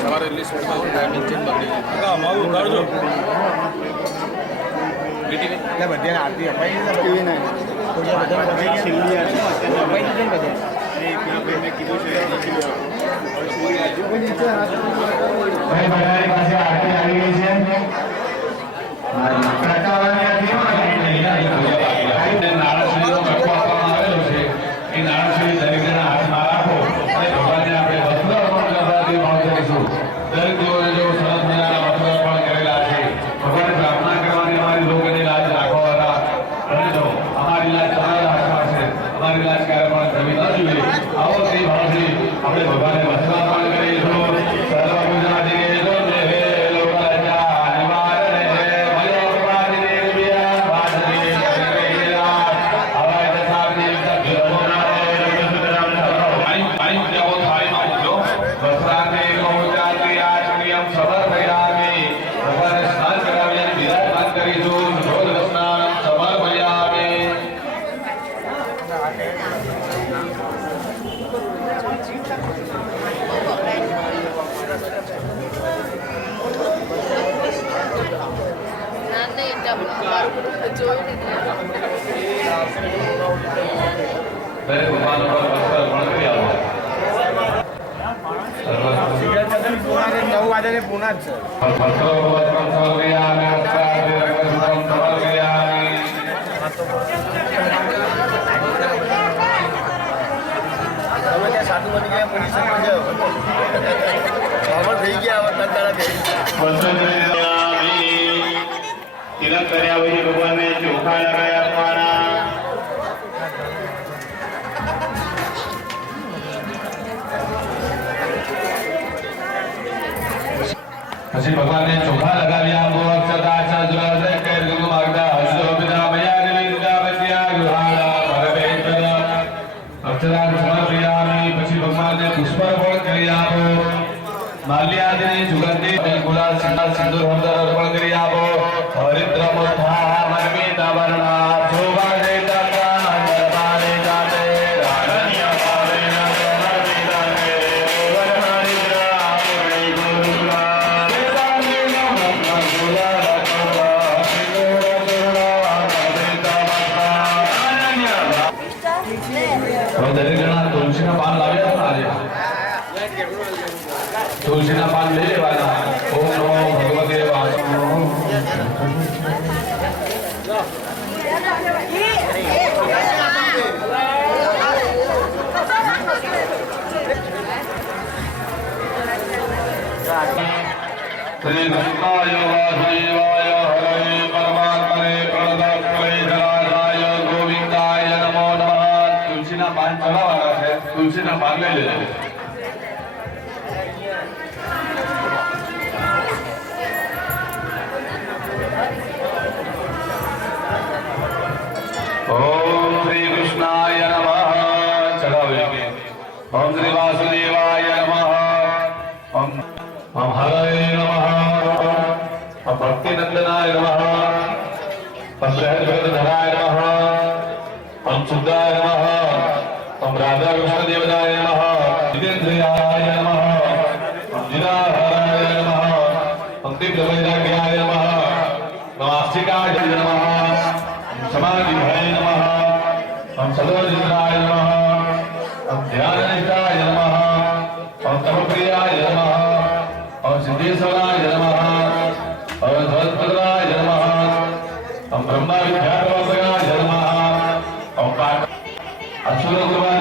સવારે list timing check કરી મારું કાઢજો બધી આરતી અપાઈ કેવી ના છેલ્લી અપાઈ દીધી બધે મેં કીધું છે ભાઈ બધાની પાસે આરતી આવી ગઈ છે નાણાશ્રીનો મટકો આપવામાં આવેલો છે એ નાણાશ્રી દરેકના હાથમાં રાખો અને ભગવાનને આપણે વસ્ત્ર અર્પણ કરવાથી ભાવ કરીશું. દરેક દેવોને જો સરસ મજાના વસ્ત્ર અર્પણ કરેલા છે ભગવાનને પ્રાર્થના કરવાની અમારી લોકોની લાજ રાખવા અને જો અમારી લાજ તમારા હાથમાં છે અમારી લાજ ક્યારે પણ કરવી ન જોઈએ. આવો તે ભાવથી આપણે ભગવાનને વસ્ત્ર અર્પણ કરીશું. સર્વ ગુજરાતી પૂર્ણ છે સાધુ બની ગયા પોઝિશનમાં ગયો થઈ ગયા તિલક કર્યા પછી ભગવાનને ચોખા લગાવી આપવાના. પછી ભગવાનને ચોખા લગાવી આપો. અક્ષતા ચંદ્ર કેર ગુરુ માગદા હસ્તો પિતા મયા નિવેદિતા બચ્યા ગૃહાણા ભરવેશ્વર અક્ષતા સમર્પયામિ. પછી ભગવાનને પુષ્પ અર્પણ કરી આપો. માલ્યાદિની સુગંધી ગુલાલ સિંદૂર હળદર અર્પણ કરી આપો. હરિદ્ર મુદ્ધા મન્મિતા વર્ણા શોભા દેતા કાંજરપાને જાતે રાગન્ય ભાવેન સમર્પિતાને વરહરિદ્ર આપુણી ગુરુલા વેદાને નમઃ ગુલાલ કપા સિંદૂર ગુરુલા કવિતા મસ્તા અનન્ય. દરેક જણા તુલસીના પાન લાવ્યા આજે તુલસીના પાન લઈ લેવાના. ઓમ નમો ભગવતે વાસુદેવાય. શ્રી કૃષ્ણાય વાસુદેવાય હરે પરમાત્મને પ્રણતક્લેશરાજાય ગોવિંદાય નમો નમઃ. તુલસીના પાન ચડાવવાના છે. તુલસીના પાન લઈ લેજો. ओम श्री कृष्णाय नमः. चढ़ाओगे. ओम श्री वासुदेवाय नमः. ओम हरे नमः. ओम भक्ति नंदनाय नमः. ओम बृहद्भद्रधराय नमः. ओम शुद्धाय नमः. ओम राधा कृष्ण देवताय नमः. जितेन्द्रियाय नमः. ओम जिनाहराय नमः. ओम दिव्यवैराग्याय नमः. ओम आस्तिकाय नमः. समाधिभय नमः. ओम सदोजिताय नमः. ओम ध्याननिष्ठाय नमः. ओम तपप्रियाय नमः. ओम सिद्धेश्वराय नमः. ओम ध्वजप्रदाय नमः. ओम ब्रह्मा विद्याप्रवर्तकाय नमः. ओम असुरगुरुवाय